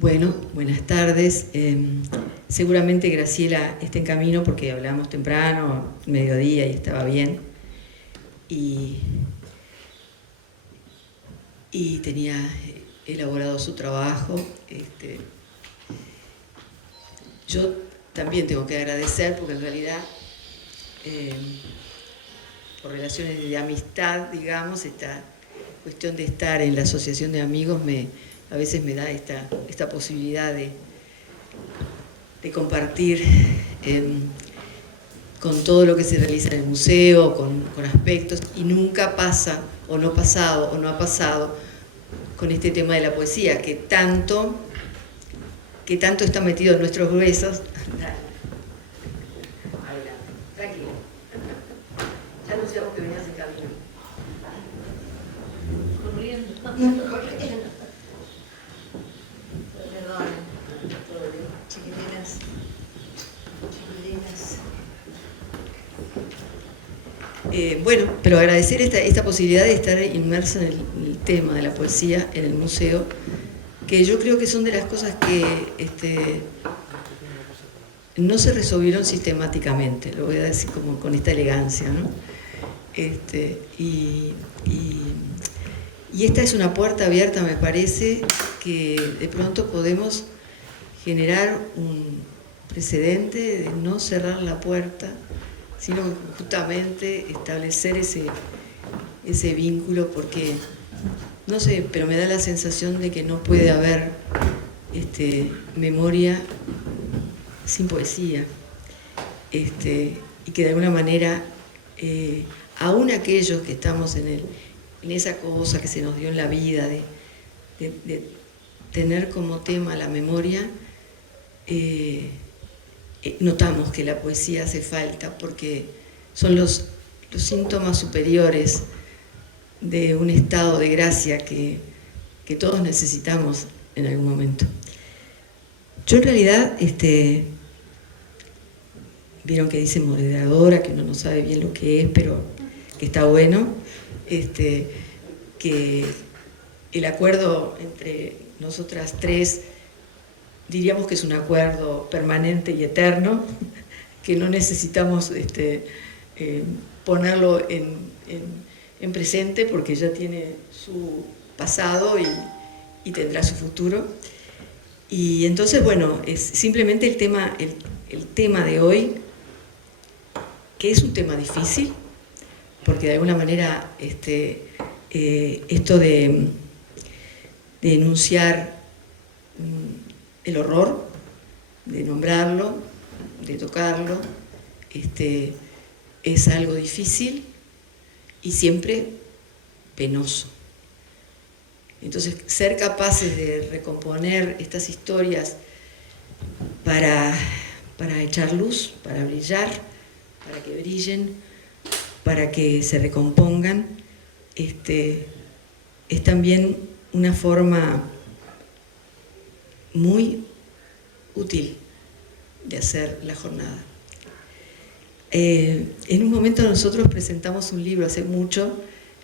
Bueno, buenas tardes. Seguramente Graciela está en camino porque hablamos temprano, mediodía, y estaba bien. Y tenía elaborado su trabajo. Yo también tengo que agradecer porque en realidad, por relaciones de amistad, digamos, esta cuestión de estar en la asociación de amigos a veces me da esta posibilidad de compartir con todo lo que se realiza en el museo, con aspectos, y nunca pasa, o no ha pasado, con este tema de la poesía, que tanto está metido en nuestros huesos. Tranquilo. Ya anunciamos que venías en camino. Corriendo. Perdón, chiquilinas. Bueno, pero agradecer esta posibilidad de estar inmerso en el tema de la poesía en el museo, que yo creo que son de las cosas que no se resolvieron sistemáticamente, lo voy a decir como con esta elegancia, ¿no? Y esta es una puerta abierta, me parece, que de pronto podemos generar un precedente de no cerrar la puerta, sino justamente establecer ese vínculo, porque, no sé, pero me da la sensación de que no puede haber memoria sin poesía, y que de alguna manera, aún aquellos que estamos en esa cosa que se nos dio en la vida de tener como tema la memoria, notamos que la poesía hace falta porque son los síntomas superiores de un estado de gracia que todos necesitamos en algún momento. Yo en realidad, vieron que dice moderadora, que uno no sabe bien lo que es, pero que está bueno, que el acuerdo entre nosotras tres, diríamos que es un acuerdo permanente y eterno, que no necesitamos ponerlo en presente porque ya tiene su pasado y tendrá su futuro. Y entonces, bueno, es simplemente el tema de hoy, que es un tema difícil, porque de alguna manera esto de enunciar el horror, de nombrarlo, de tocarlo, es algo difícil y siempre penoso. Entonces, ser capaces de recomponer estas historias para echar luz, para brillar, para que brillen, para que se recompongan, es también una forma muy útil de hacer la jornada. En un momento nosotros presentamos un libro hace mucho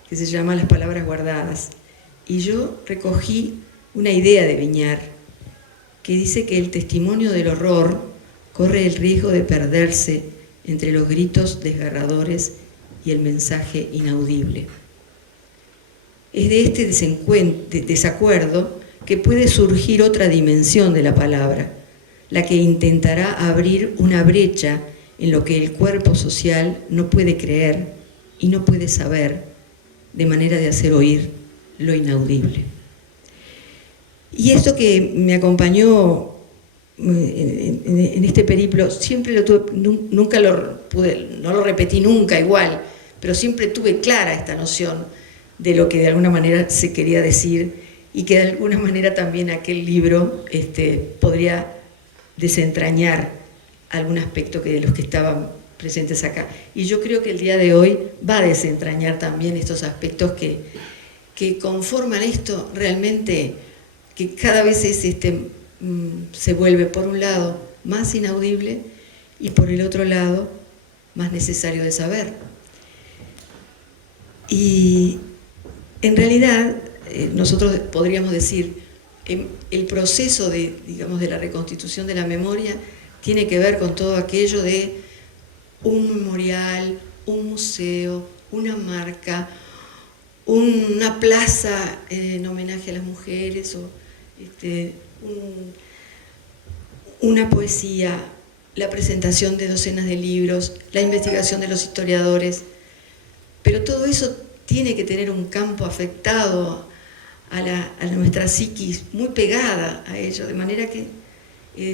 que se llama Las palabras guardadas, y yo recogí una idea de Viñar que dice que el testimonio del horror corre el riesgo de perderse entre los gritos desgarradores y el mensaje inaudible. Es de este desacuerdo que puede surgir otra dimensión de la palabra, la que intentará abrir una brecha en lo que el cuerpo social no puede creer y no puede saber, de manera de hacer oír lo inaudible. Y esto que me acompañó en este periplo, siempre lo tuve, nunca no lo repetí nunca igual, pero siempre tuve clara esta noción de lo que de alguna manera se quería decir, y que de alguna manera también aquel libro podría desentrañar algún aspecto de los que estaban presentes acá. Y yo creo que el día de hoy va a desentrañar también estos aspectos que conforman esto realmente, que cada vez se vuelve, por un lado, más inaudible y por el otro lado, más necesario de saber. Y en realidad nosotros podríamos decir, el proceso de, digamos, de la reconstitución de la memoria tiene que ver con todo aquello de un memorial, un museo, una marca, una plaza en homenaje a las mujeres, o una poesía, la presentación de docenas de libros, la investigación de los historiadores. Pero todo eso tiene que tener un campo afectado a nuestra psiquis, muy pegada a ello, de manera que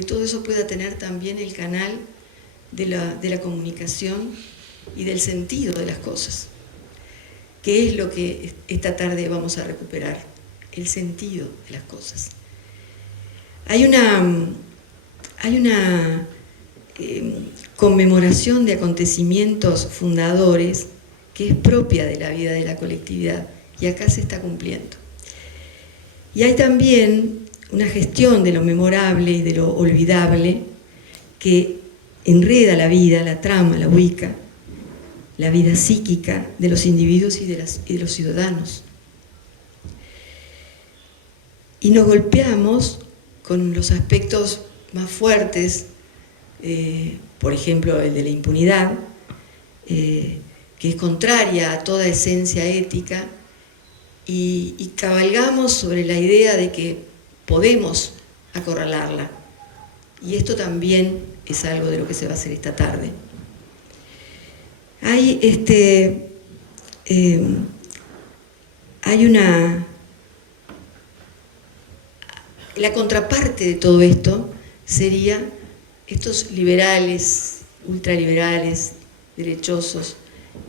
todo eso pueda tener también el canal de la comunicación y del sentido de las cosas, que es lo que esta tarde vamos a recuperar, el sentido de las cosas. Hay una conmemoración de acontecimientos fundadores que es propia de la vida de la colectividad, y acá se está cumpliendo. Y hay también una gestión de lo memorable y de lo olvidable que enreda la vida, la trama, la ubica, la vida psíquica de los individuos y de los ciudadanos. Y nos golpeamos con los aspectos más fuertes, por ejemplo el de la impunidad, que es contraria a toda esencia ética, y cabalgamos sobre la idea de que podemos acorralarla. Y esto también es algo de lo que se va a hacer esta tarde. Hay la contraparte de todo esto sería estos liberales, ultraliberales, derechosos,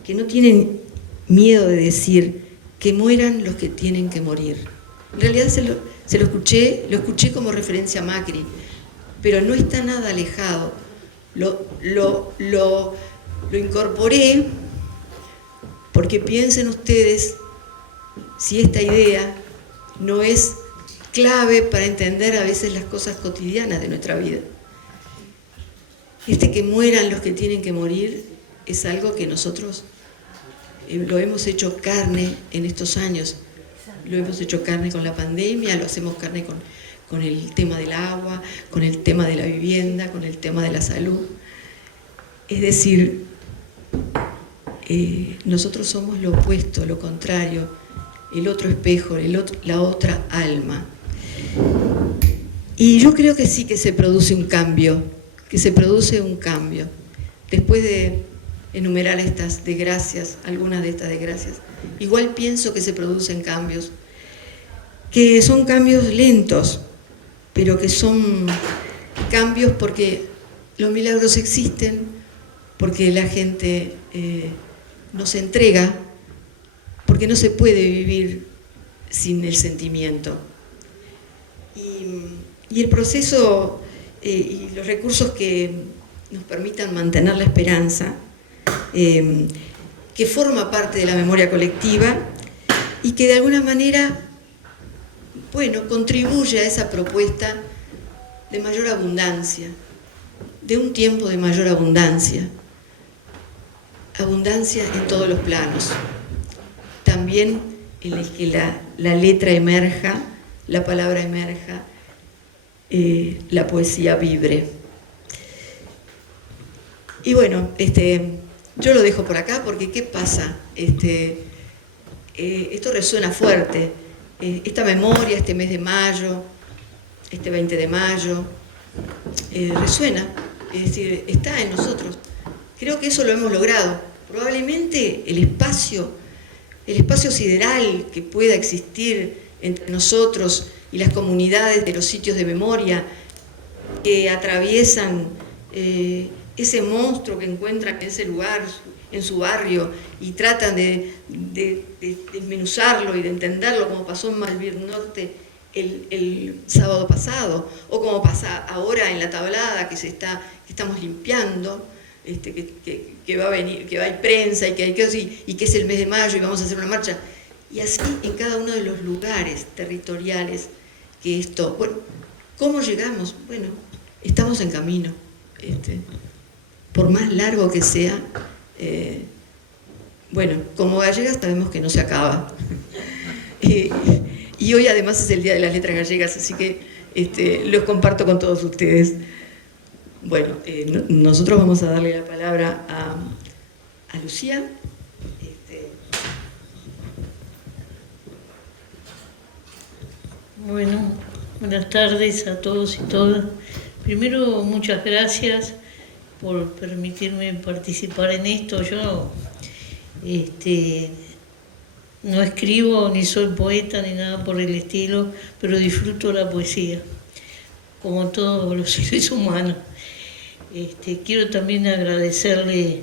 que no tienen miedo de decir que mueran los que tienen que morir. En realidad lo escuché como referencia a Macri, pero no está nada alejado. Lo incorporé porque piensen ustedes si esta idea no es clave para entender a veces las cosas cotidianas de nuestra vida. Que mueran los que tienen que morir es algo que nosotros lo hemos hecho carne en estos años. Lo hemos hecho carne con la pandemia, lo hacemos carne con el tema del agua, con el tema de la vivienda, con el tema de la salud. Es decir, nosotros somos lo opuesto, lo contrario, el otro espejo, la otra alma. Y yo creo que sí que se produce un cambio, Después de enumerar estas desgracias, algunas de estas desgracias, igual pienso que se producen cambios, que son cambios lentos, pero que son cambios porque los milagros existen, porque la gente no se entrega, porque no se puede vivir sin el sentimiento. Y el proceso y los recursos que nos permitan mantener la esperanza, que forma parte de la memoria colectiva y que de alguna manera, contribuye a esa propuesta de mayor abundancia, de un tiempo de mayor abundancia en todos los planos, también en el que la letra emerja, la palabra emerja, la poesía vibre. Y bueno, yo lo dejo por acá porque ¿qué pasa? Esto resuena fuerte. Esta memoria, este mes de mayo, este 20 de mayo, resuena, es decir, está en nosotros. Creo que eso lo hemos logrado. Probablemente el espacio sideral que pueda existir entre nosotros y las comunidades de los sitios de memoria que atraviesan ese monstruo que encuentran en ese lugar, en su barrio, y tratan de desmenuzarlo y de entenderlo, como pasó en Malvir Norte el sábado pasado, o como pasa ahora en La Tablada, que estamos limpiando, que va a venir, que hay prensa y que es el mes de mayo y vamos a hacer una marcha. Y así en cada uno de los lugares territoriales que esto... Bueno, ¿cómo llegamos? Bueno, estamos en camino. Por más largo que sea, como gallegas sabemos que no se acaba. Y y hoy además es el Día de las Letras Gallegas, así que los comparto con todos ustedes. Bueno, nosotros vamos a darle la palabra a Lucía. Bueno, buenas tardes a todos y todas. Primero, muchas gracias por permitirme participar en esto. Yo no escribo, ni soy poeta, ni nada por el estilo, pero disfruto la poesía, como todos los seres humanos. Quiero también agradecerle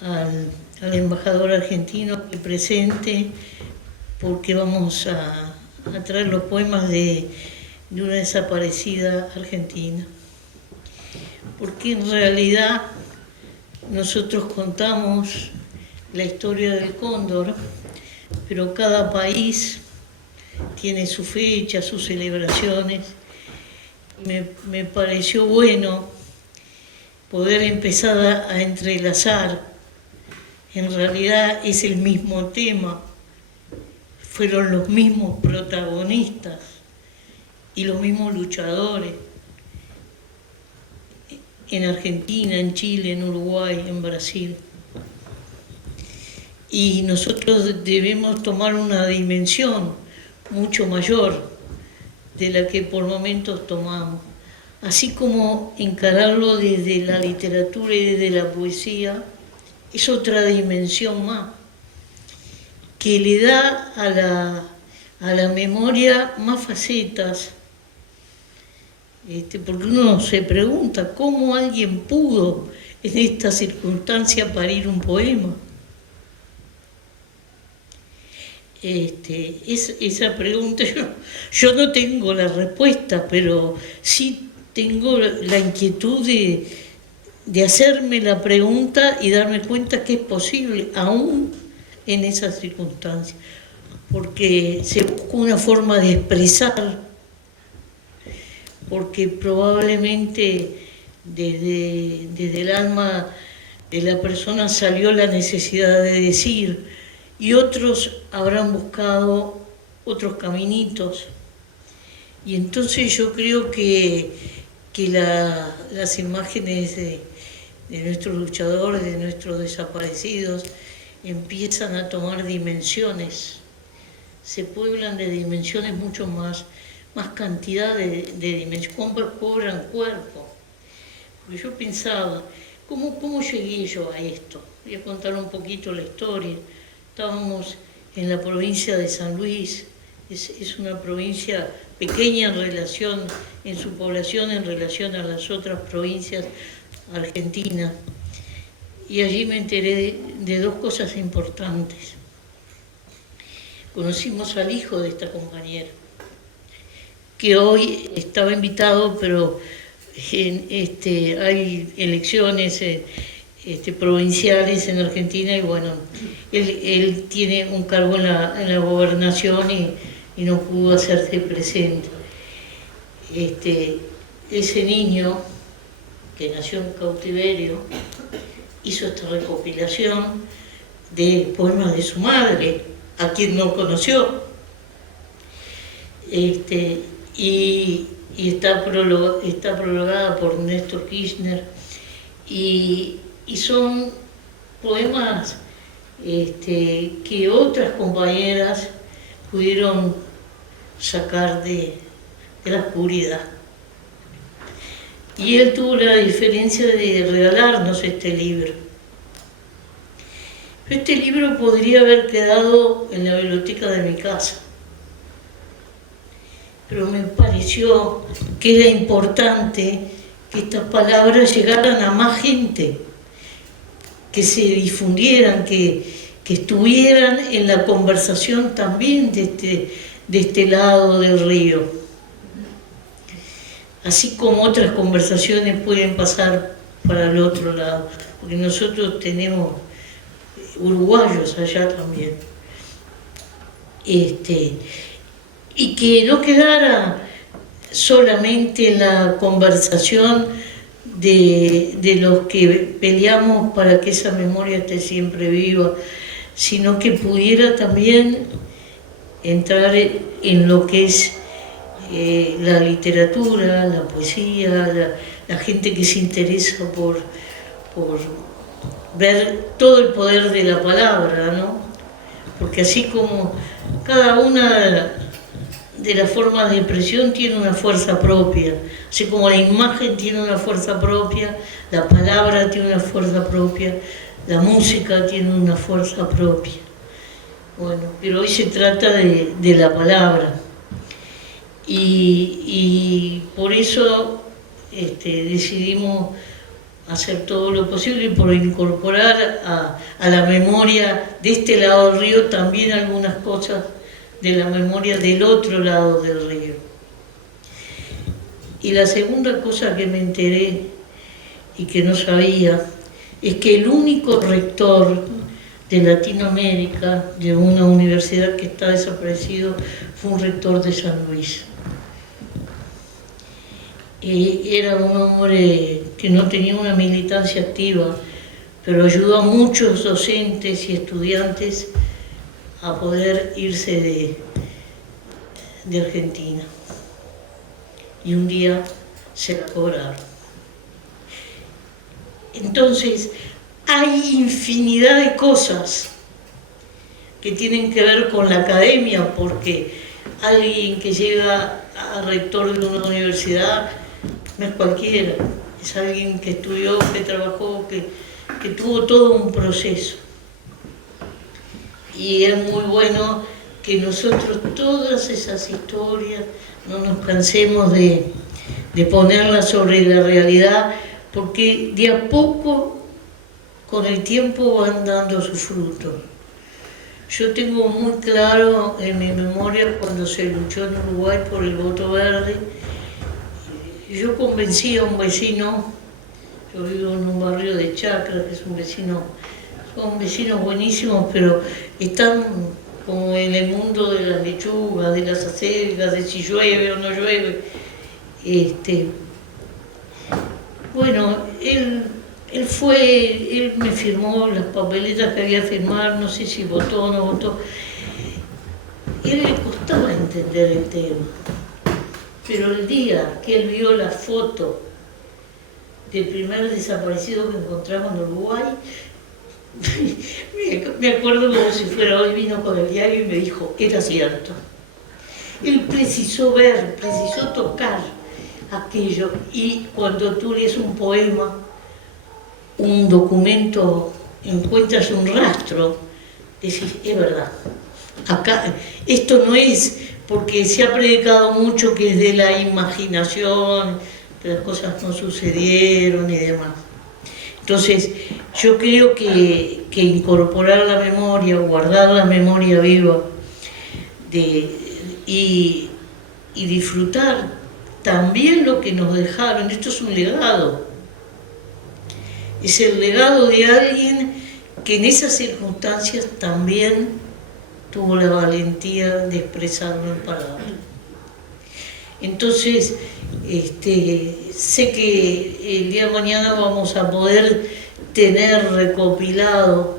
al embajador argentino aquí presente, porque vamos a traer los poemas de una desaparecida argentina. Porque en realidad nosotros contamos la historia del cóndor, pero cada país tiene su fecha, sus celebraciones. Me pareció bueno poder empezar a entrelazar. En realidad es el mismo tema, fueron los mismos protagonistas y los mismos luchadores en Argentina, en Chile, en Uruguay, en Brasil. Y nosotros debemos tomar una dimensión mucho mayor de la que por momentos tomamos, así como encararlo desde la literatura y desde la poesía es otra dimensión más, que le da a la memoria más facetas, porque uno se pregunta cómo alguien pudo en esta circunstancia parir un poema. Esa pregunta yo no tengo la respuesta, pero sí tengo la inquietud de hacerme la pregunta y darme cuenta que es posible, aún en esas circunstancias, porque se busca una forma de expresar, porque probablemente desde el alma de la persona salió la necesidad de decir, y otros habrán buscado otros caminitos. Y entonces yo creo que las imágenes de nuestros luchadores, de nuestros desaparecidos, empiezan a tomar dimensiones, se pueblan de dimensiones mucho más cantidad de dimensiones, cobran cuerpo. Porque yo pensaba, ¿cómo llegué yo a esto? Voy a contar un poquito la historia. Estábamos en la provincia de San Luis, es una provincia pequeña en su población en relación a las otras provincias argentinas. Y allí me enteré de dos cosas importantes. Conocimos al hijo de esta compañera, que hoy estaba invitado, pero hay elecciones provinciales en Argentina y bueno, él tiene un cargo en la gobernación y no pudo hacerse presente. Ese niño que nació en cautiverio hizo esta recopilación de poemas de su madre, a quien no conoció, y está prologada por Néstor Kirchner, y son poemas que otras compañeras pudieron sacar de la oscuridad. Y él tuvo la diferencia de regalarnos este libro. Este libro podría haber quedado en la biblioteca de mi casa, pero me pareció que era importante que estas palabras llegaran a más gente, que se difundieran, que estuvieran en la conversación también de este lado del río. Así como otras conversaciones pueden pasar para el otro lado, porque nosotros tenemos uruguayos allá también. Y que no quedara solamente en la conversación de los que peleamos para que esa memoria esté siempre viva, sino que pudiera también entrar en lo que es la literatura, la poesía, la gente que se interesa por ver todo el poder de la palabra, ¿no? Porque así como cada una de las formas de expresión tiene una fuerza propia, así como la imagen tiene una fuerza propia, la palabra tiene una fuerza propia, la música tiene una fuerza propia. Bueno, pero hoy se trata de la palabra. Y por eso decidimos hacer todo lo posible por incorporar a la memoria de este lado del río también algunas cosas de la memoria del otro lado del río. Y la segunda cosa que me enteré y que no sabía es que el único rector de Latinoamérica de una universidad que está desaparecido fue un rector de San Luis. Era un hombre que no tenía una militancia activa, pero ayudó a muchos docentes y estudiantes a poder irse de Argentina. Y un día se la cobraron. Entonces, hay infinidad de cosas que tienen que ver con la academia, porque alguien que llega a rector de una universidad no es cualquiera, es alguien que estudió, que trabajó, que tuvo todo un proceso. Y es muy bueno que nosotros todas esas historias no nos cansemos de ponerlas sobre la realidad, porque de a poco, con el tiempo, van dando su fruto. Yo tengo muy claro en mi memoria cuando se luchó en Uruguay por el voto verde. Yo convencí a un vecino, yo vivo en un barrio de Chacra, que es un vecino, son vecinos buenísimos, pero están como en el mundo de las lechugas, de las acelgas, de si llueve o no llueve. Bueno, él me firmó las papeletas que había firmado, no sé si votó o no votó. A él le costaba entender el tema. Pero el día que él vio la foto del primer desaparecido que encontramos en Uruguay, me acuerdo como si fuera hoy, vino con el diario y me dijo, era cierto. Él precisó ver, precisó tocar aquello. Y cuando tú lees un poema, un documento, encuentras un rastro, decís, es verdad. Acá, esto no es porque se ha predicado mucho que es de la imaginación, que las cosas no sucedieron y demás. Entonces, yo creo que incorporar la memoria, guardar la memoria viva y disfrutar también lo que nos dejaron, esto es un legado. Es el legado de alguien que en esas circunstancias también tuvo la valentía de expresarlo en palabras. Entonces, sé que el día de mañana vamos a poder tener recopilado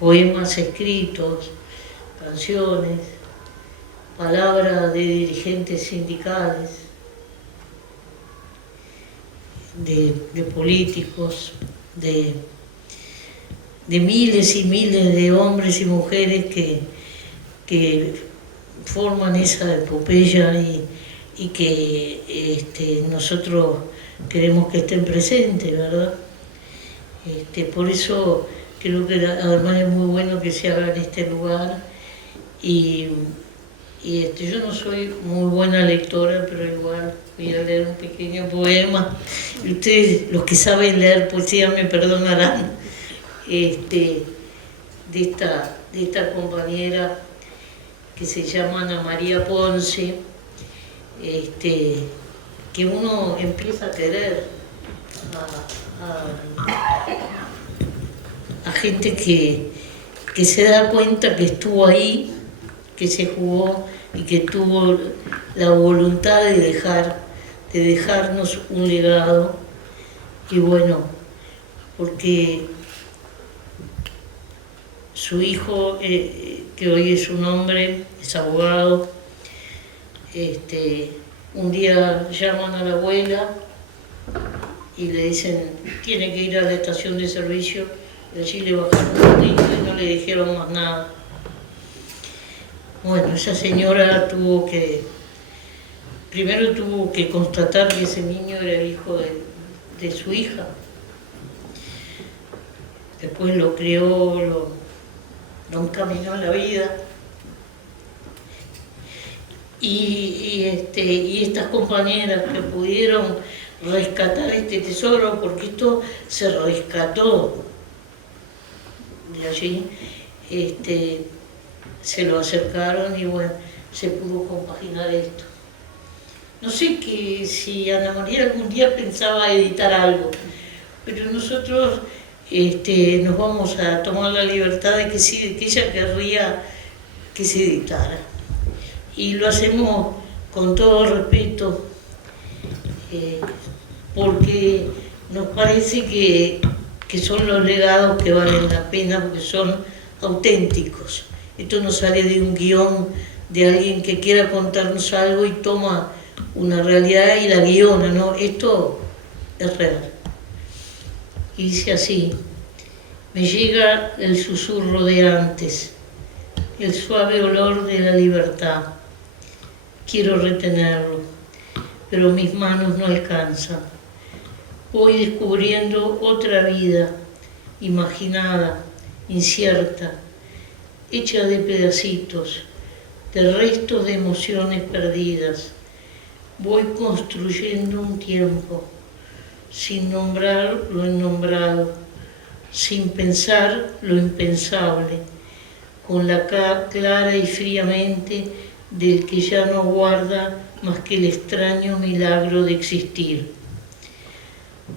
poemas escritos, canciones, palabras de dirigentes sindicales, de políticos, de miles y miles de hombres y mujeres que forman esa epopeya y que nosotros queremos que estén presentes, ¿verdad? Por eso creo que además es muy bueno que se haga en este lugar y yo no soy muy buena lectora, pero igual voy a leer un pequeño poema y ustedes, los que saben leer poesía, me perdonarán. De esta compañera que se llama Ana María Ponce, que uno empieza a querer a gente que se da cuenta que estuvo ahí, que se jugó y que tuvo la voluntad de dejarnos un legado. Y bueno, porque su hijo que hoy es un hombre, es abogado. Un día llaman a la abuela y le dicen, tiene que ir a la estación de servicio, y allí le bajaron un niño y no le dijeron más nada. Bueno, esa señora primero tuvo que constatar que ese niño era el hijo de su hija. Después lo crió, lo encaminó a la vida. Y estas compañeras que pudieron rescatar este tesoro, porque esto se rescató de allí, se lo acercaron y bueno, se pudo compaginar esto. No sé si Ana María algún día pensaba editar algo, pero nosotros nos vamos a tomar la libertad de que sí, que ella querría que se editara. Y lo hacemos con todo respeto, porque nos parece que son los legados que valen la pena, porque son auténticos. Esto no sale de un guión de alguien que quiera contarnos algo y toma una realidad y la guiona, ¿no? Esto es real. Y dice así: me llega el susurro de antes, el suave olor de la libertad. Quiero retenerlo, pero mis manos no alcanzan. Voy descubriendo otra vida, imaginada, incierta, hecha de pedacitos, de restos de emociones perdidas. Voy construyendo un tiempo, sin nombrar lo innombrado, sin pensar lo impensable, con la clara y fría mente del que ya no guarda más que el extraño milagro de existir.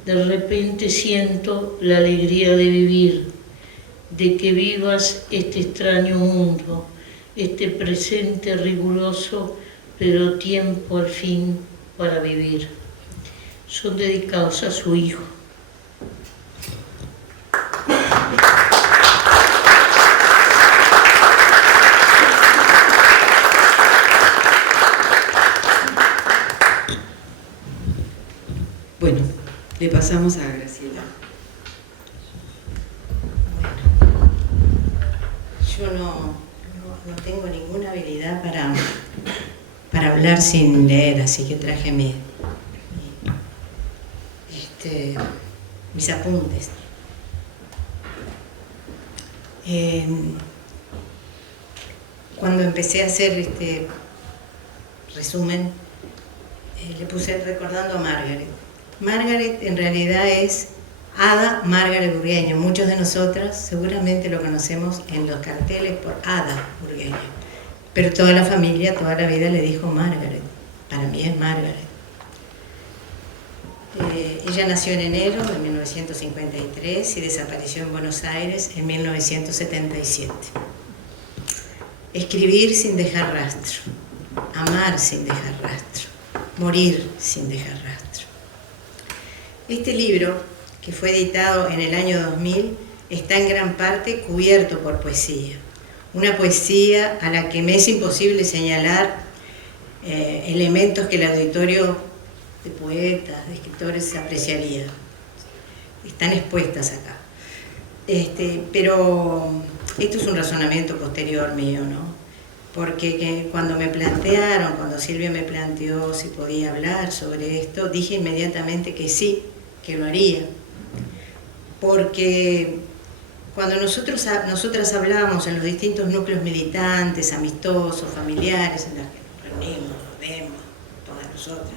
De repente siento la alegría de vivir, de que vivas este extraño mundo, este presente riguroso, pero tiempo al fin para vivir. Son dedicados a su hijo. Bueno, le pasamos a Graciela. Bueno, yo no tengo ninguna habilidad para hablar sin leer, así que traje mis apuntes. Cuando empecé a hacer este resumen, le puse recordando a Margaret. Margaret en realidad es Ada Margaret Burgueño. Muchos de nosotros seguramente lo conocemos en los carteles por Ada Burgueño. Pero toda la familia, toda la vida le dijo Margaret. Para mí es Margaret. Ella nació en enero de 1953 y desapareció en Buenos Aires en 1977. Escribir sin dejar rastro, amar sin dejar rastro, morir sin dejar rastro. Este libro, que fue editado en el año 2000, está en gran parte cubierto por poesía. Una poesía a la que me es imposible señalar elementos que el auditorio de poetas, de escritores apreciaría. Están expuestas acá. Pero esto es un razonamiento posterior mío, ¿no? Porque cuando Silvia me planteó si podía hablar sobre esto, dije inmediatamente que sí, que lo haría. Porque cuando nosotras hablábamos en los distintos núcleos militantes, amistosos, familiares, en los que nos reunimos, nos vemos, todas nosotras,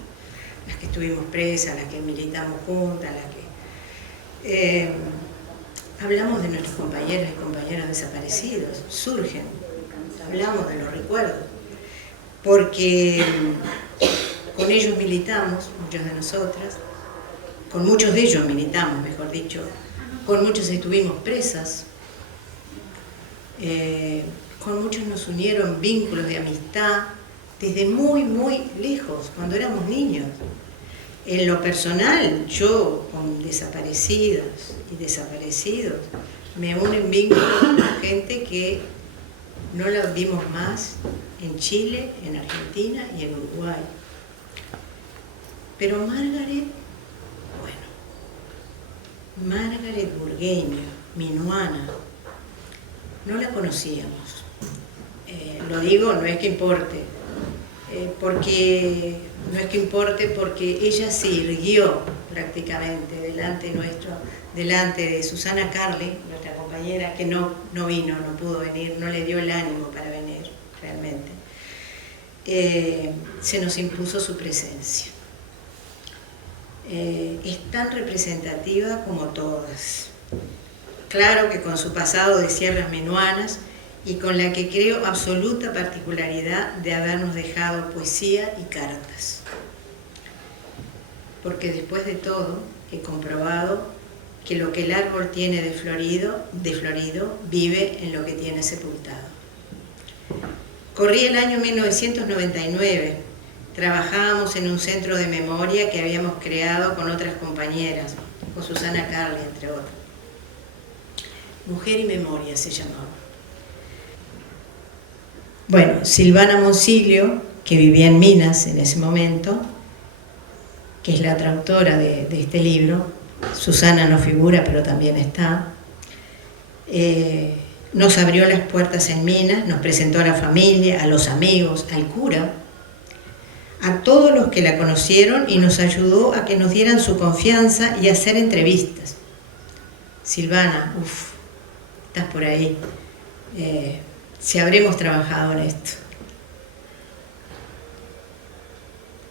las que estuvimos presas, las que militamos juntas, las que hablamos de nuestros compañeros y compañeras desaparecidos, surgen, hablamos de los recuerdos, porque con ellos militamos, muchas de nosotras, con muchos de ellos militamos, mejor dicho, con muchos estuvimos presas, con muchos nos unieron vínculos de amistad desde muy, muy lejos, cuando éramos niños. En lo personal, yo con desaparecidas y desaparecidos, me unen vínculos con gente que No la vimos más en Chile, en Argentina y en Uruguay. Pero Margaret, Margaret Burgueño, minuana, no la conocíamos. Lo digo, no es que importe, porque ella se irguió prácticamente delante de Susana Carli, nuestra compañera, que no vino, no pudo venir, no le dio el ánimo para venir realmente. Se nos impuso su presencia. Es tan representativa como todas. Claro que con su pasado de sierras minuanas y con la que creo absoluta particularidad de habernos dejado poesía y cartas. Porque después de todo he comprobado que lo que el árbol tiene de florido vive en lo que tiene sepultado. Corría el año 1999. Trabajábamos en un centro de memoria que habíamos creado con otras compañeras, con Susana Carli, entre otras. Mujer y Memoria se llamaba. Bueno, Silvana Monsiglio, que vivía en Minas en ese momento, que es la otra autora de este libro, Susana no figura, pero también está, nos abrió las puertas en Minas, nos presentó a la familia, a los amigos, al cura, a todos los que la conocieron y nos ayudó a que nos dieran su confianza y a hacer entrevistas. Silvana, estás por ahí, si habremos trabajado en esto.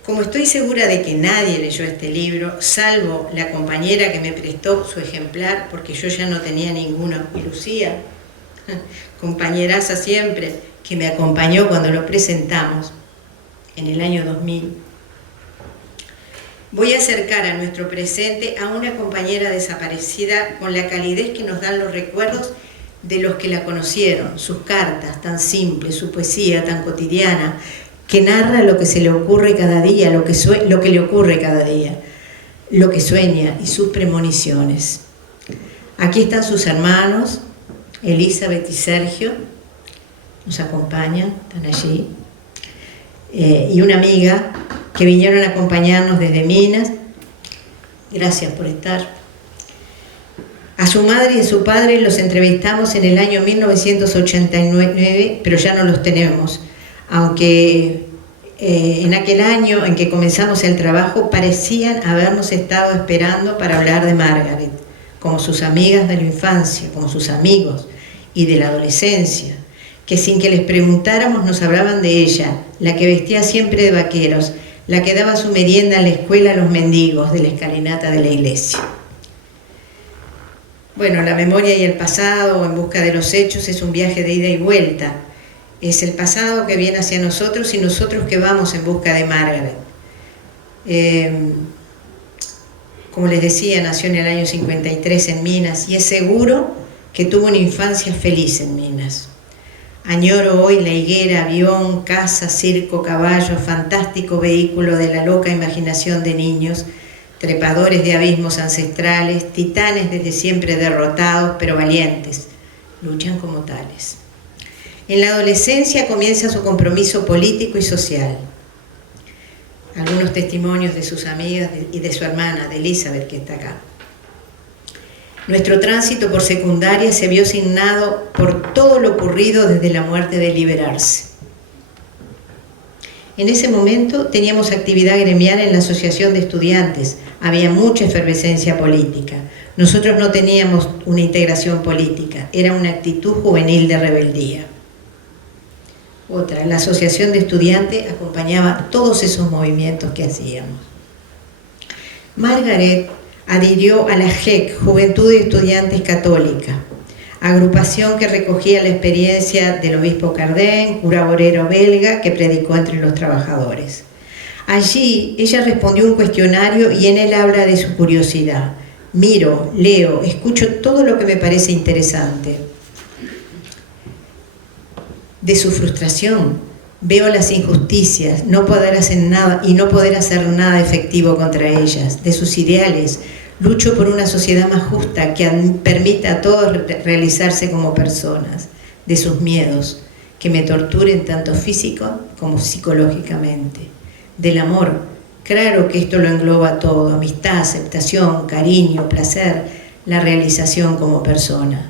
Como estoy segura de que nadie leyó este libro, salvo la compañera que me prestó su ejemplar, porque yo ya no tenía ninguna, y Lucía, compañeraza siempre, que me acompañó cuando lo presentamos, en el año 2000. Voy a acercar a nuestro presente a una compañera desaparecida con la calidez que nos dan los recuerdos de los que la conocieron, sus cartas tan simples, su poesía tan cotidiana, que narra lo que se le ocurre cada día, lo que le ocurre cada día, lo que sueña y sus premoniciones. Aquí están sus hermanos, Elizabeth y Sergio, nos acompañan, están allí. Y una amiga que vinieron a acompañarnos desde Minas. Gracias por estar. A su madre y a su padre los entrevistamos en el año 1989, pero ya no los tenemos, aunque en aquel año en que comenzamos el trabajo parecían habernos estado esperando para hablar de Margaret, como sus amigas de la infancia, como sus amigos y de la adolescencia, que sin que les preguntáramos nos hablaban de ella, la que vestía siempre de vaqueros, la que daba su merienda en la escuela a los mendigos de la escalinata de la iglesia. Bueno, la memoria y el pasado, en busca de los hechos, es un viaje de ida y vuelta. Es el pasado que viene hacia nosotros y nosotros que vamos en busca de Margaret. Como les decía, nació en el año 53 en Minas y es seguro que tuvo una infancia feliz en Minas. Añoro hoy la higuera, avión, casa, circo, caballo, fantástico vehículo de la loca imaginación de niños, trepadores de abismos ancestrales, titanes desde siempre derrotados pero valientes, luchan como tales. En la adolescencia comienza su compromiso político y social. Algunos testimonios de sus amigas y de su hermana, de Elizabeth, que está acá. Nuestro tránsito por secundaria se vio signado por todo lo ocurrido desde la muerte de Liberarse. En ese momento teníamos actividad gremial en la Asociación de Estudiantes, había mucha efervescencia política. Nosotros no teníamos una integración política, era una actitud juvenil de rebeldía. Otra, la Asociación de Estudiantes acompañaba todos esos movimientos que hacíamos. Margaret adhirió a la JEC, Juventud de Estudiantes Católica, agrupación que recogía la experiencia del obispo Cardén, cura obrero belga que predicó entre los trabajadores. Allí ella respondió un cuestionario y en él habla de su curiosidad. Miro, leo, escucho todo lo que me parece interesante. De su frustración, veo las injusticias, no poder hacer nada y no poder hacer nada efectivo contra ellas. De sus ideales, lucho por una sociedad más justa que permita a todos realizarse como personas. De sus miedos, que me torturen tanto físico como psicológicamente. Del amor, claro que esto lo engloba todo: amistad, aceptación, cariño, placer, la realización como persona.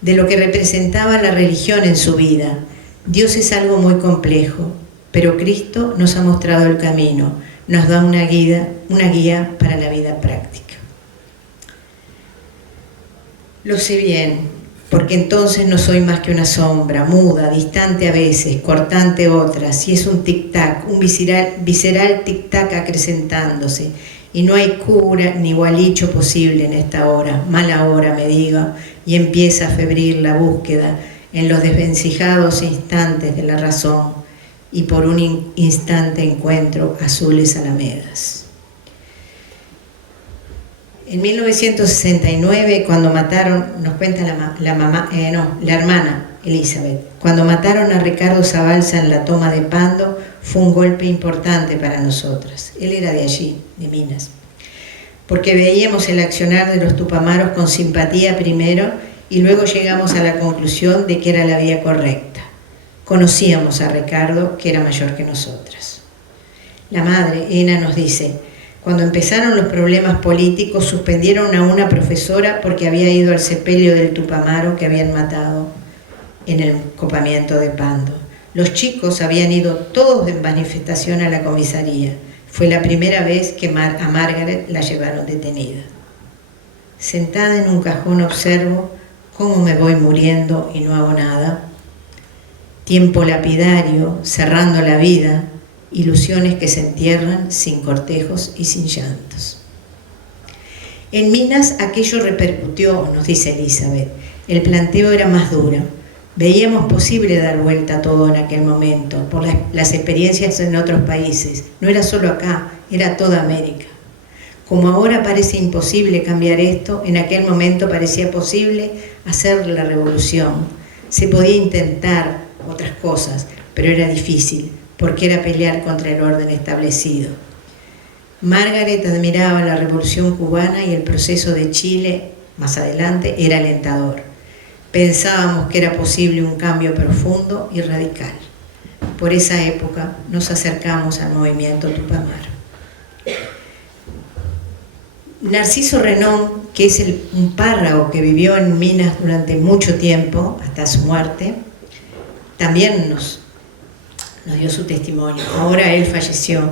De lo que representaba la religión en su vida. Dios es algo muy complejo, pero Cristo nos ha mostrado el camino, nos da una guía para la vida práctica. Lo sé bien, porque entonces no soy más que una sombra, muda, distante a veces, cortante otras, y es un tic-tac, un visceral tic-tac acrecentándose, y no hay cura ni gualicho posible en esta hora, mala hora me diga, y empieza a febril la búsqueda en los desvencijados instantes de la razón, y por un instante encuentro azules alamedas. En 1969, cuando mataron, nos cuenta la hermana Elizabeth, cuando mataron a Ricardo Zabalza en la toma de Pando, fue un golpe importante para nosotras. Él era de allí, de Minas, porque veíamos el accionar de los tupamaros con simpatía primero y luego llegamos a la conclusión de que era la vía correcta. Conocíamos a Ricardo, que era mayor que nosotras. La madre, Ena, nos dice: cuando empezaron los problemas políticos, suspendieron a una profesora porque había ido al sepelio del Tupamaro que habían matado en el copamiento de Pando. Los chicos habían ido todos en manifestación a la comisaría. Fue la primera vez que a Margaret la llevaron detenida. Sentada en un cajón observo cómo me voy muriendo y no hago nada. Tiempo lapidario, cerrando la vida, ilusiones que se entierran sin cortejos y sin llantos. En Minas aquello repercutió, nos dice Elizabeth. El planteo era más duro. Veíamos posible dar vuelta a todo en aquel momento, por las experiencias en otros países. No era solo acá, era toda América. Como ahora parece imposible cambiar esto, en aquel momento parecía posible hacer la revolución. Se podía intentar otras cosas, pero era difícil, porque era pelear contra el orden establecido. Margaret admiraba la revolución cubana y el proceso de Chile, más adelante, era alentador. Pensábamos que era posible un cambio profundo y radical. Por esa época nos acercamos al movimiento Tupamaro. Narciso Renón, que es un párroco que vivió en Minas durante mucho tiempo, hasta su muerte, también nos dio su testimonio. Ahora él falleció,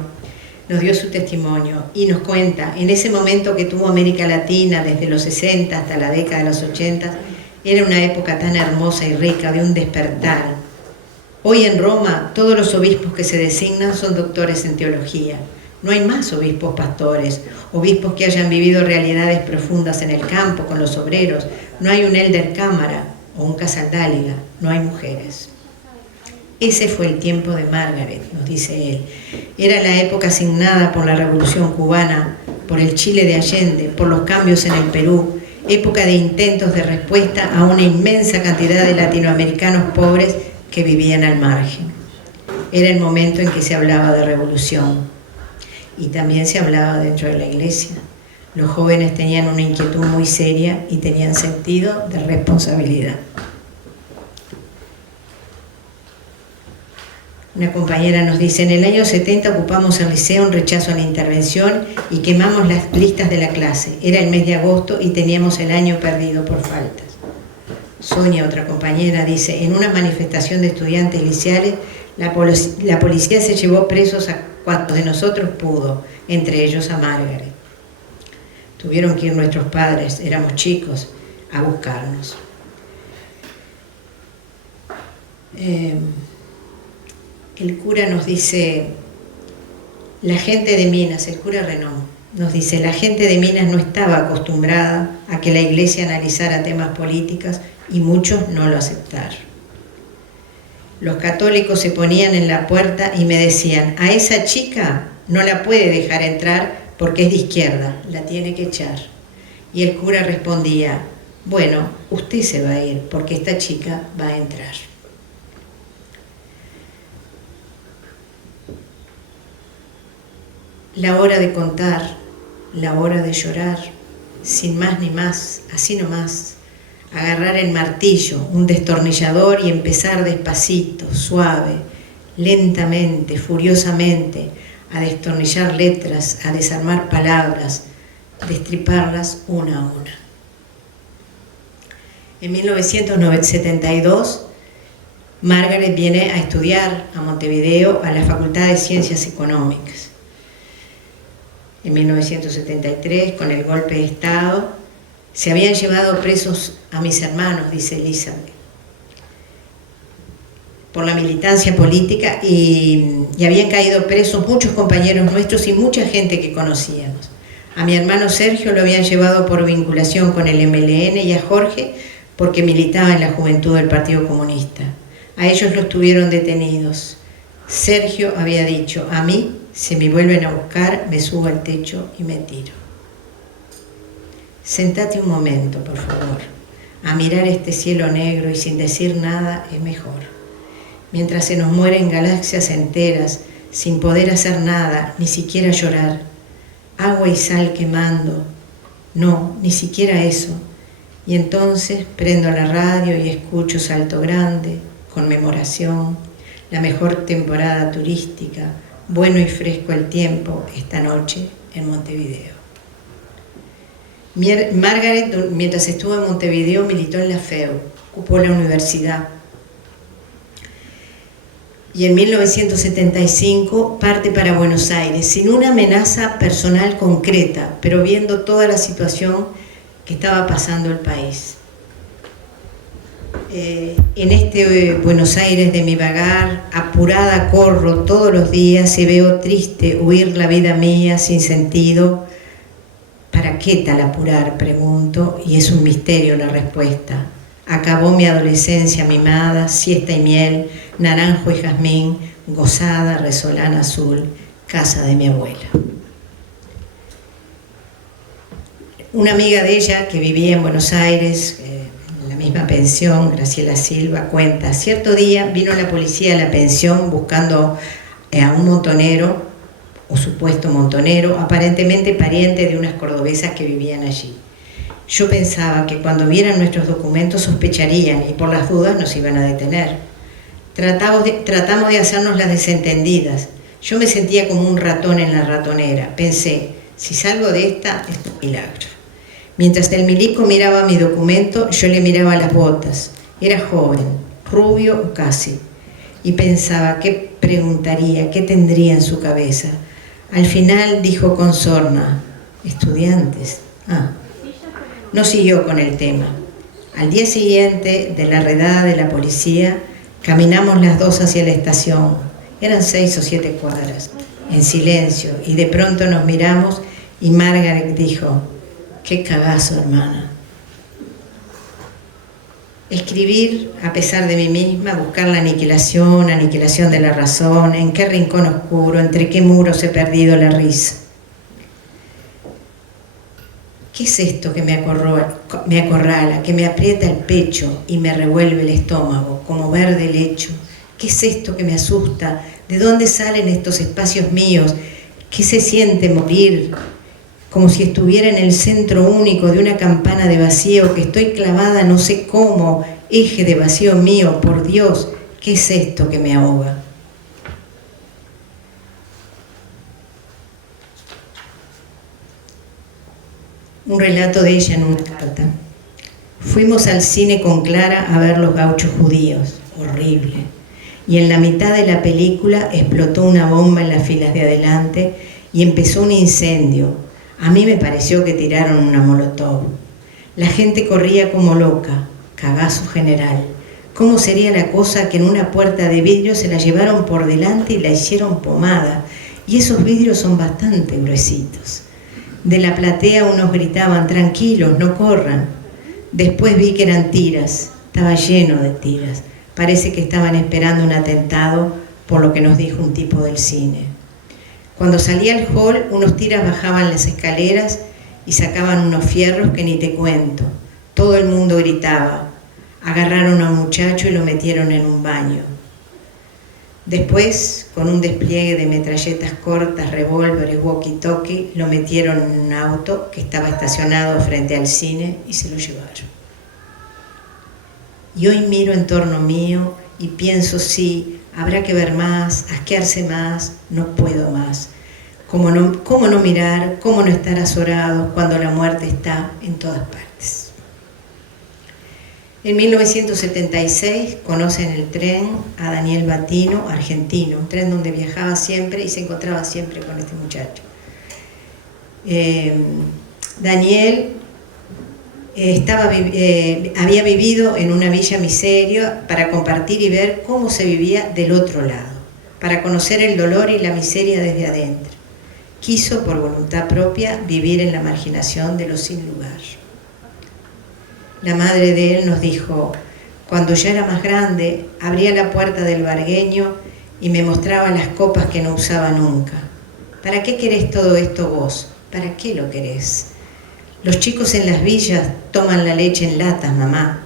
nos dio su testimonio y nos cuenta, en ese momento que tuvo América Latina, desde los 60 hasta la década de los 80, era una época tan hermosa y rica, de un despertar. Hoy en Roma, todos los obispos que se designan son doctores en teología. No hay más obispos pastores, obispos que hayan vivido realidades profundas en el campo con los obreros. No hay un elder cámara o un casaldáliga, no hay mujeres. Ese fue el tiempo de Margaret, nos dice él. Era la época asignada por la Revolución Cubana, por el Chile de Allende, por los cambios en el Perú, época de intentos de respuesta a una inmensa cantidad de latinoamericanos pobres que vivían al margen. Era el momento en que se hablaba de revolución y también se hablaba dentro de la iglesia. Los jóvenes tenían una inquietud muy seria y tenían sentido de responsabilidad. Una compañera nos dice: en el año 70 ocupamos el liceo en rechazo a la intervención y quemamos las listas de la clase. Era el mes de agosto y teníamos el año perdido por faltas. Sonia, otra compañera, dice: en una manifestación de estudiantes liceales, la policía se llevó presos a cuantos de nosotros pudo, entre ellos a Margaret. Tuvieron que ir nuestros padres, éramos chicos, a buscarnos. El cura nos dice, la gente de Minas, el cura Renón, nos dice: la gente de Minas no estaba acostumbrada a que la iglesia analizara temas políticos y muchos no lo aceptaron. Los católicos se ponían en la puerta y me decían: a esa chica no la puede dejar entrar porque es de izquierda, la tiene que echar. Y el cura respondía: bueno, usted se va a ir porque esta chica va a entrar. La hora de contar, la hora de llorar, sin más ni más, así nomás, agarrar el martillo, un destornillador y empezar despacito, suave, lentamente, furiosamente, a destornillar letras, a desarmar palabras, destriparlas una a una. En 1972, Margaret viene a estudiar a Montevideo a la Facultad de Ciencias Económicas. En 1973, con el golpe de Estado, se habían llevado presos a mis hermanos, dice Elizabeth, por la militancia política y habían caído presos muchos compañeros nuestros y mucha gente que conocíamos. A mi hermano Sergio lo habían llevado por vinculación con el MLN y a Jorge porque militaba en la juventud del Partido Comunista. A ellos los tuvieron detenidos. Sergio había dicho: a mí, si me vuelven a buscar, me subo al techo y me tiro. Sentate un momento, por favor. A mirar este cielo negro y sin decir nada es mejor. Mientras se nos mueren galaxias enteras, sin poder hacer nada, ni siquiera llorar. Agua y sal quemando. No, ni siquiera eso. Y entonces prendo la radio y escucho Salto Grande, Conmemoración, la mejor temporada turística, bueno y fresco el tiempo esta noche en Montevideo. Margaret, mientras estuvo en Montevideo, militó en la FEU, ocupó la universidad. Y en 1975 parte para Buenos Aires, sin una amenaza personal concreta, pero viendo toda la situación que estaba pasando el país. En este Buenos Aires de mi vagar, apurada corro todos los días y veo triste huir la vida mía sin sentido. ¿Para qué tal apurar?, pregunto, y es un misterio la respuesta. Acabó mi adolescencia mimada, siesta y miel, naranjo y jazmín, gozada, resolana azul, casa de mi abuela. Una amiga de ella que vivía en Buenos Aires, en la misma pensión, Graciela Silva, cuenta: cierto día vino la policía a la pensión buscando a un montonero, o supuesto montonero, aparentemente pariente de unas cordobesas que vivían allí. Yo pensaba que cuando vieran nuestros documentos sospecharían y por las dudas nos iban a detener. Tratamos de hacernos las desentendidas. Yo me sentía como un ratón en la ratonera. Pensé: si salgo de esta, es un milagro. Mientras el milico miraba mi documento, yo le miraba las botas. Era joven, rubio o casi. Y pensaba qué preguntaría, qué tendría en su cabeza. Al final dijo con sorna: estudiantes. No siguió con el tema. Al día siguiente de la redada de la policía, caminamos las dos hacia la estación. Eran 6 o 7 cuadras, en silencio, y de pronto nos miramos y Margaret dijo: qué cagazo, hermana. Escribir a pesar de mí misma, buscar la aniquilación de la razón, en qué rincón oscuro, entre qué muros he perdido la risa. ¿Qué es esto que me acorrala, que me aprieta el pecho y me revuelve el estómago, como verde lecho? ¿Qué es esto que me asusta? ¿De dónde salen estos espacios míos? ¿Qué se siente morir? Como si estuviera en el centro único de una campana de vacío, que estoy clavada no sé cómo, eje de vacío mío, por Dios, ¿qué es esto que me ahoga? Un relato de ella en una carta. Fuimos al cine con Clara a ver Los Gauchos Judíos, horrible. Y en la mitad de la película explotó una bomba en las filas de adelante y empezó un incendio. A mí me pareció que tiraron una molotov. La gente corría como loca, cagazo general. ¿Cómo sería la cosa que en una puerta de vidrio se la llevaron por delante y la hicieron pomada? Y esos vidrios son bastante gruesitos. De la platea unos gritaban: tranquilos, no corran. Después vi que eran tiras, estaba lleno de tiras. Parece que estaban esperando un atentado, por lo que nos dijo un tipo del cine. Cuando salí al hall, unos tiras bajaban las escaleras y sacaban unos fierros que ni te cuento. Todo el mundo gritaba. Agarraron a un muchacho y lo metieron en un baño. Después, con un despliegue de metralletas cortas, revólveres, walkie-talkie, lo metieron en un auto que estaba estacionado frente al cine y se lo llevaron. Y hoy miro en torno mío y pienso, sí, habrá que ver más, asquearse más, no puedo más. ¿Cómo no mirar, cómo no estar azorados cuando la muerte está en todas partes? En 1976 conoce en el tren a Daniel Batino, argentino, un tren donde viajaba siempre y se encontraba siempre con este muchacho. Daniel había vivido en una villa miseria para compartir y ver cómo se vivía del otro lado, para conocer el dolor y la miseria desde adentro. Quiso por voluntad propia vivir en la marginación de los sin lugar. La madre de él nos dijo, cuando ya era más grande, abría la puerta del vargueño y me mostraba las copas que no usaba nunca. ¿Para qué querés todo esto vos? ¿Para qué lo querés? Los chicos en las villas toman la leche en latas, mamá.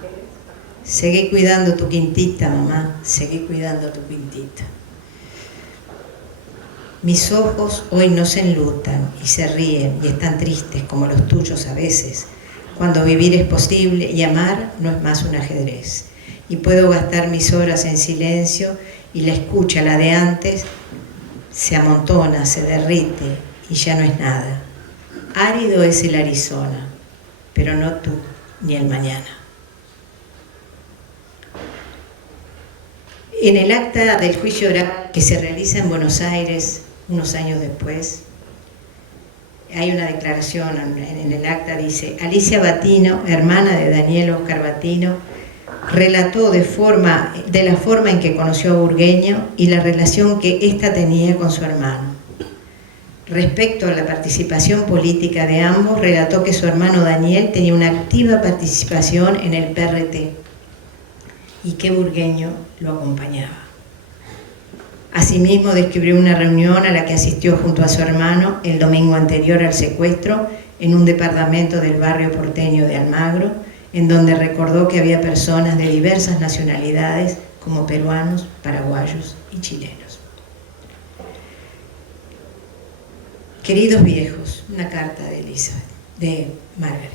Seguí cuidando tu quintita, mamá, seguí cuidando tu quintita. Mis ojos hoy no se enlutan y se ríen y están tristes como los tuyos a veces, cuando vivir es posible y amar no es más un ajedrez. Y puedo gastar mis horas en silencio y la escucha, la de antes, se amontona, se derrite y ya no es nada. Árido es el Arizona, pero no tú ni el mañana. En el acta del juicio oral que se realiza en Buenos Aires unos años después, hay una declaración en el acta, dice: Alicia Batino, hermana de Daniel Oscar Batino, relató de la forma en que conoció a Burgueño y la relación que ésta tenía con su hermano. Respecto a la participación política de ambos, relató que su hermano Daniel tenía una activa participación en el PRT y que Burgueño lo acompañaba. Asimismo, describió una reunión a la que asistió junto a su hermano el domingo anterior al secuestro en un departamento del barrio porteño de Almagro, en donde recordó que había personas de diversas nacionalidades, como peruanos, paraguayos y chilenos. Queridos viejos, una carta de Margaret.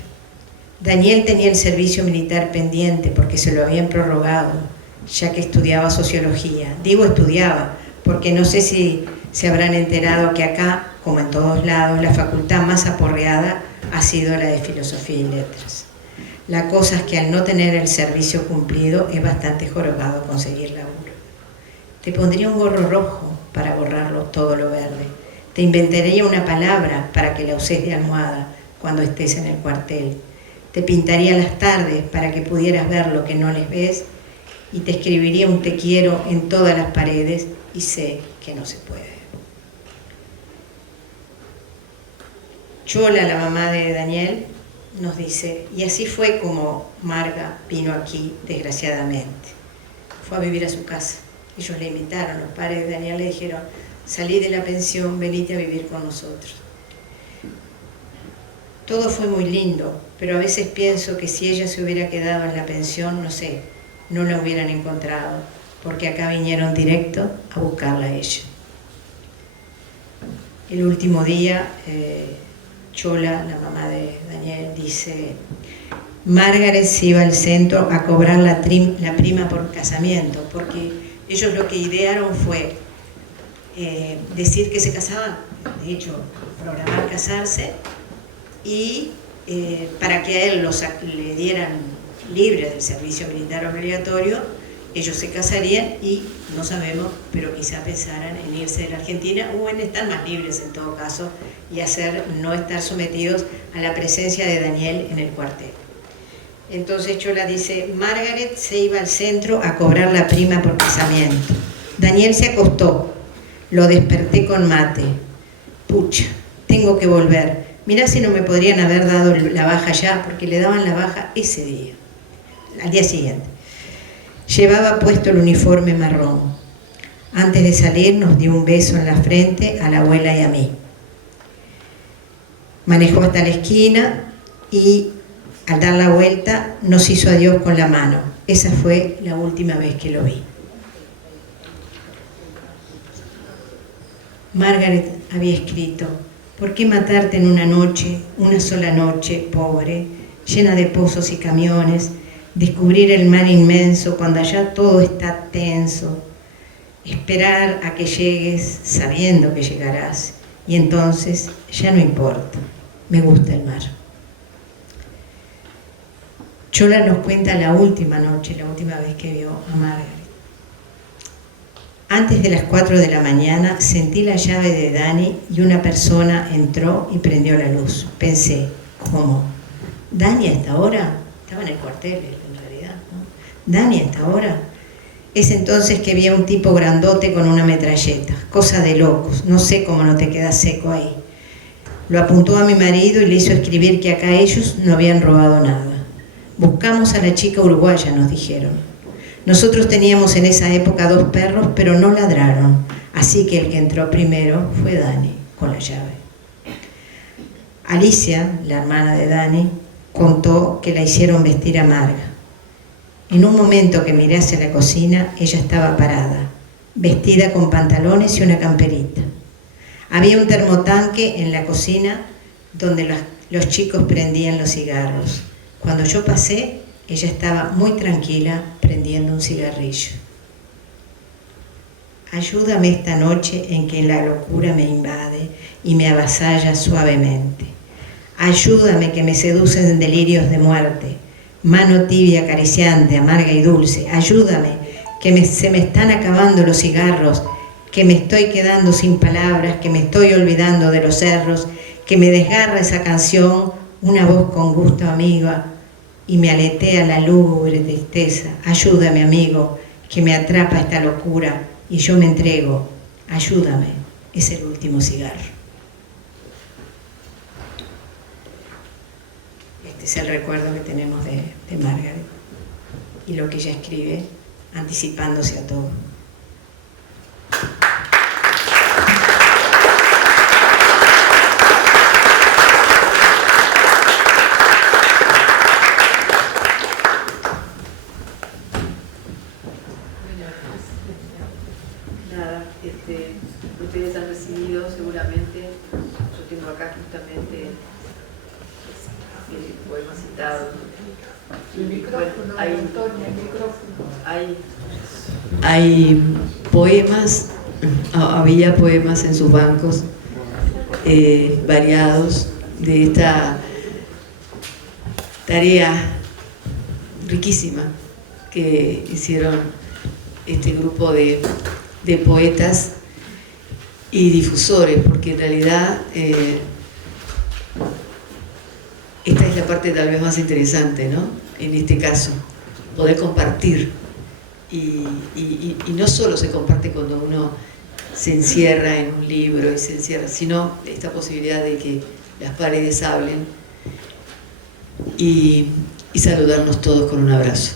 Daniel tenía el servicio militar pendiente porque se lo habían prorrogado, ya que estudiaba sociología. Digo estudiaba, porque no sé si se habrán enterado que acá, como en todos lados, la facultad más aporreada ha sido la de Filosofía y Letras. La cosa es que al no tener el servicio cumplido es bastante jorobado conseguir laburo. Te pondría un gorro rojo para borrarlo todo lo verde. Te inventaría una palabra para que la uses de almohada cuando estés en el cuartel. Te pintaría las tardes para que pudieras ver lo que no les ves y te escribiría un te quiero en todas las paredes y sé que no se puede. Chola, la mamá de Daniel, nos dice, y así fue como Marga vino aquí, desgraciadamente. Fue a vivir a su casa. Ellos le invitaron, los padres de Daniel le dijeron, salí de la pensión, venite a vivir con nosotros. Todo fue muy lindo, pero a veces pienso que si ella se hubiera quedado en la pensión, no sé, no la hubieran encontrado, porque acá vinieron directo a buscarla a ella. El último día, Chola, la mamá de Daniel, dice, Margaret se iba al centro a cobrar la prima por casamiento, porque ellos lo que idearon fue decir que se casaban, de hecho, programar casarse, y para que a él le dieran libre del servicio militar obligatorio, ellos se casarían y, no sabemos, pero quizá pensaran en irse de la Argentina o en estar más libres en todo caso y no estar sometidos a la presencia de Daniel en el cuartel. Entonces Chola dice, Margaret se iba al centro a cobrar la prima por casamiento. Daniel se acostó, lo desperté con mate. Pucha, tengo que volver. Mirá si no me podrían haber dado la baja ya, porque le daban la baja ese día, al día siguiente. Llevaba puesto el uniforme marrón. Antes de salir nos dio un beso en la frente a la abuela y a mí. Manejó hasta la esquina y al dar la vuelta nos hizo adiós con la mano. Esa fue la última vez que lo vi. Margaret había escrito, ¿por qué matarte en una noche, una sola noche, pobre, llena de pozos y camiones, descubrir el mar inmenso cuando allá todo está tenso, esperar a que llegues sabiendo que llegarás y entonces ya no importa, me gusta el mar. Chola nos cuenta la última noche, la última vez que vio a Margaret. Antes de las 4 de la mañana sentí la llave de Dani y una persona entró y prendió la luz. Pensé, ¿cómo? ¿Dani hasta ahora? Estaba en el cuartel en realidad, ¿no? ¿Dani hasta ahora? Es entonces que vi a un tipo grandote con una metralleta, cosa de locos, no sé cómo no te quedas seco ahí. Lo apuntó a mi marido y le hizo escribir que acá ellos no habían robado nada. Buscamos a la chica uruguaya, nos dijeron. Nosotros teníamos en esa época 2 perros, pero no ladraron, así que el que entró primero fue Dani, con la llave. Alicia, la hermana de Dani, contó que la hicieron vestir a Marga. En un momento que miré hacia la cocina, ella estaba parada, vestida con pantalones y una camperita. Había un termotanque en la cocina donde los chicos prendían los cigarros. Cuando yo pasé, ella estaba muy tranquila prendiendo un cigarrillo. Ayúdame esta noche en que la locura me invade y me avasalla suavemente. Ayúdame que me seducen delirios de muerte. Mano tibia, acariciante, amarga y dulce. Ayúdame que se me están acabando los cigarros, que me estoy quedando sin palabras, que me estoy olvidando de los cerros, que me desgarra esa canción, una voz con gusto amiga, y me aletea la lúgubre tristeza. Ayúdame, amigo, que me atrapa esta locura y yo me entrego. Ayúdame, es el último cigarro. Este es el recuerdo que tenemos de Margaret y lo que ella escribe, anticipándose a todo. Ustedes han recibido seguramente, yo tengo acá justamente el poema citado. El micrófono, bueno, Antonia, el micrófono. Hay poemas, había poemas en sus bancos variados de esta tarea riquísima que hicieron este grupo de poetas y difusores, porque en realidad esta es la parte tal vez más interesante, ¿no? En este caso, poder compartir y no solo se comparte cuando uno se encierra en un libro y se encierra, sino esta posibilidad de que las paredes hablen y saludarnos todos con un abrazo.